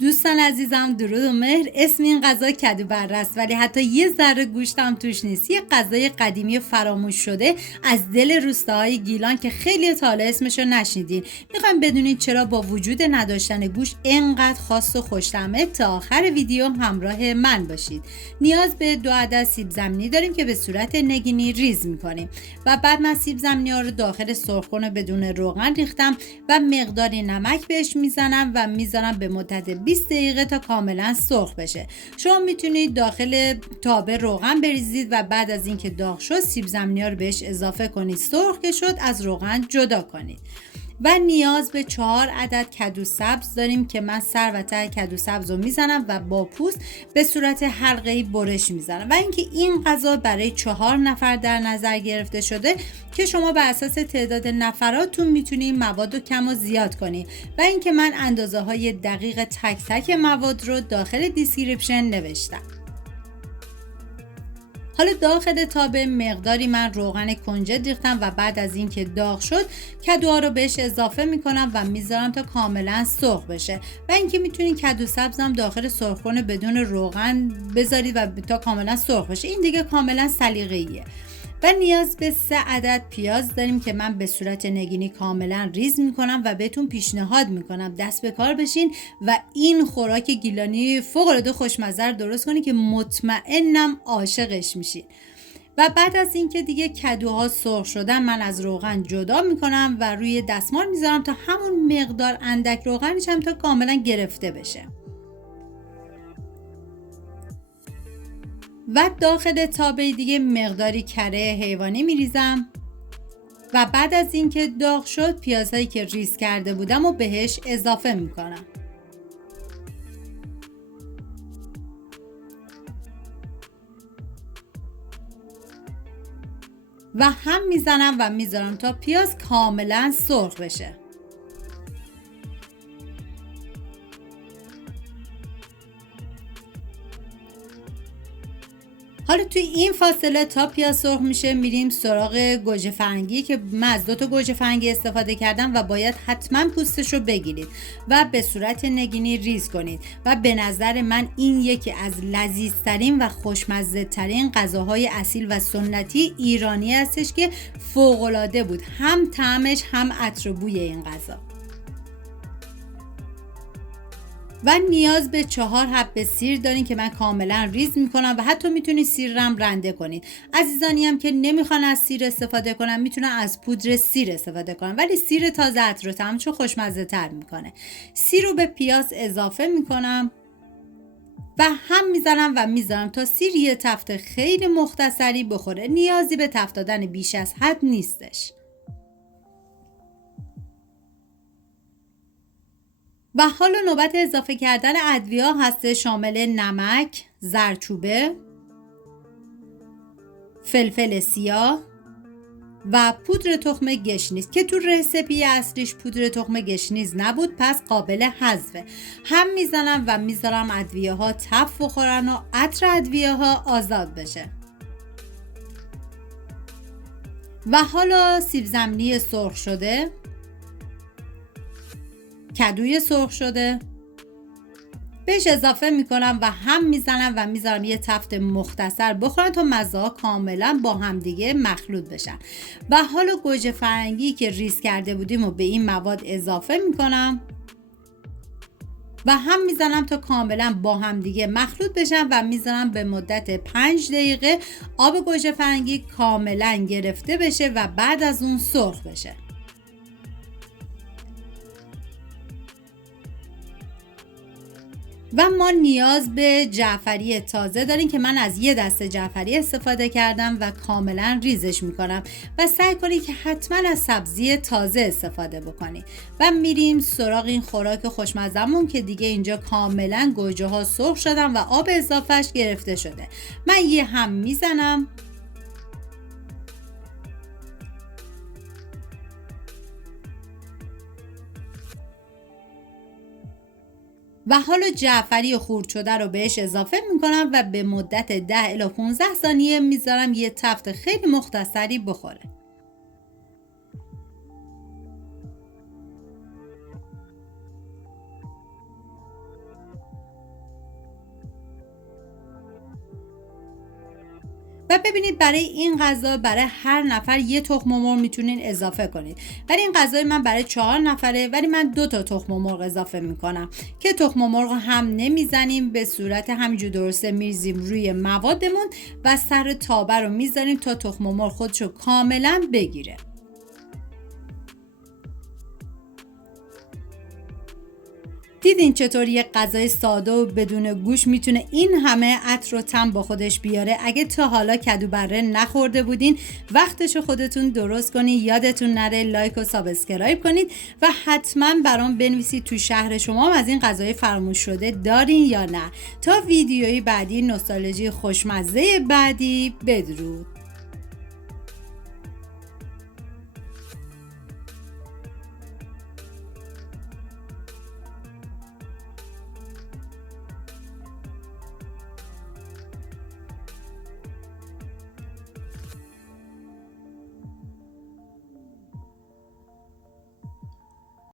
دوستان عزیزم، درود و مهر. اسم این غذا کدو بره است، ولی حتی یه ذره گوشت هم توش نیست. یه غذای قدیمی فراموش شده از دل روستاهای گیلان که خیلی تا حالا اسمشو نشنیدین. میخوایم بدونید چرا با وجود نداشتن گوشت اینقدر خاص و خوش‌طعمه. تا آخر ویدیو همراه من باشید. نیاز به 2 عدد سیب زمینی داریم که به صورت نگینی ریز میکنیم و بعد من سیب زمینی ها رو داخل سرخ‌کن بدون روغن ریختم و مقداری نمک بهش میزنم و میذارم به مدت 20 دقیقه تا کاملا سرخ بشه. شما میتونید داخل تابه روغن بریزید و بعد از اینکه داغ شد سیب زمینی ها رو بهش اضافه کنید. سرخ که شد از روغن جدا کنید. و نیاز به 4 عدد کدو سبز داریم که من سر و ته کدو سبز رو میزنم و با پوست به صورت حلقه‌ای برش میزنم. و اینکه این غذا برای 4 نفر در نظر گرفته شده که شما بر اساس تعداد نفراتون میتونید مواد رو کم و زیاد کنید. و اینکه من اندازه های دقیق تک تک مواد رو داخل دیسکریپشن نوشتم. حالا داخل تابه مقداری من روغن کنجد ریختم و بعد از اینکه داغ شد کدوها رو بهش اضافه میکنم و میذارم تا کاملا سرخ بشه. و اینکه میتونید کدو سبزم داخل سرخ‌کن بدون روغن بذارید و تا کاملا سرخ بشه. این دیگه کاملا سلیقه‌ایه. و نیاز به 3 عدد پیاز داریم که من به صورت نگینی کاملا ریز میکنم و بهتون پیشنهاد میکنم دست به کار بشین و این خوراک گیلانی فوق العاده خوشمزه درست کنید که مطمئنم عاشقش میشین. و بعد از اینکه دیگه کدوها سرخ شدن من از روغن جدا میکنم و روی دستمال میذارم تا همون مقدار اندک روغنش هم تا کاملا گرفته بشه. و داخل تابه دیگه مقداری کره حیوانی میریزم و بعد از اینکه داغ شد پیازهایی که ریز کرده بودم و بهش اضافه میکنم و هم میزنم و میذارم تا پیاز کاملا سرخ بشه. حالا توی این فاصله تا پیاز سرخ میشه میریم سراغ گوجه فرنگی که من از 2 تا گوجه فرنگی استفاده کردم و باید حتما پوستش رو بگیرید و به صورت نگینی ریز کنید. و به نظر من این یکی از لذیذترین و خوشمزه ترین غذاهای اصیل و سنتی ایرانی هستش که فوق العاده بود، هم طعمش هم عطر و بوی این غذا. و نیاز به 4 حبه سیر دارین که من کاملا ریز میکنم و حتی میتونید سیر رم رنده کنید. عزیزانی هم که نمیخوان از سیر استفاده کنن میتونن از پودر سیر استفاده کنن، ولی سیر تازه عطر و طعمشو خوشمزه تر میکنه. سیر رو به پیاز اضافه میکنم و هم میزنم و میذارم تا سیر یه تفت خیلی مختصری بخوره. نیازی به تفت دادن بیش از حد نیستش. و حالا نوبت اضافه کردن ادویه هست، شامل نمک، زردچوبه، فلفل سیاه و پودر تخم گشنیز که تو رسیپی اصلیش پودر تخم گشنیز نبود، پس قابل حذفه. هم میزنم و میذارم ادویه ها تف بخورن و عطر ادویه ها آزاد بشه. و حالا سیب زمینی سرخ شده، کدوی سرخ شده بهش اضافه میکنم و هم میزنم و میذارم یه تفت مختصر بخورن تا مزه ها کاملا با هم دیگه مخلوط بشن. و حالا گوجه فرنگی که ریز کرده بودیم و به این مواد اضافه میکنم و هم میزنم تا کاملا با هم دیگه مخلوط بشن و میذارم به مدت 5 دقیقه آب گوجه فرنگی کاملا گرفته بشه و بعد از اون سرخ بشه. و ما نیاز به جعفری تازه داریم که من از یه دسته جعفری استفاده کردم و کاملا ریزش میکنم و سعی کنید که حتما از سبزی تازه استفاده بکنید. و میریم سراغ این خوراک خوشمزمون که دیگه اینجا کاملا گوجه ها سرخ شدن و آب اضافهش گرفته شده. من یه هم میزنم و حالا جعفری خورد شده رو بهش اضافه میکنم و به مدت 10 الی 15 ثانیه میذارم یه تفت خیلی مختصری بخوره. و ببینید برای این غذا برای هر نفر یه تخم مرغ میتونین اضافه کنید. برای این غذای من برای 4 نفره ولی من 2 تا تخم مرغ اضافه میکنم که تخم مرغ هم نمیزنیم، به صورت همینجور درسته میریزیم روی موادمون و سر تابه رو میذاریم تا تخم مرغ خودشو کاملا بگیره. دیدین چطور یه غذای ساده و بدون گوشت میتونه این همه عطر و طعم با خودش بیاره؟ اگه تا حالا کدو بره نخورده بودین وقتشو خودتون درست کنین. یادتون نره لایک و سابسکرایب کنید و حتما برام بنویسید تو شهر شما از این غذای فراموش شده دارین یا نه. تا ویدیوی بعدی نوستالژی خوشمزه بعدی، بدرود.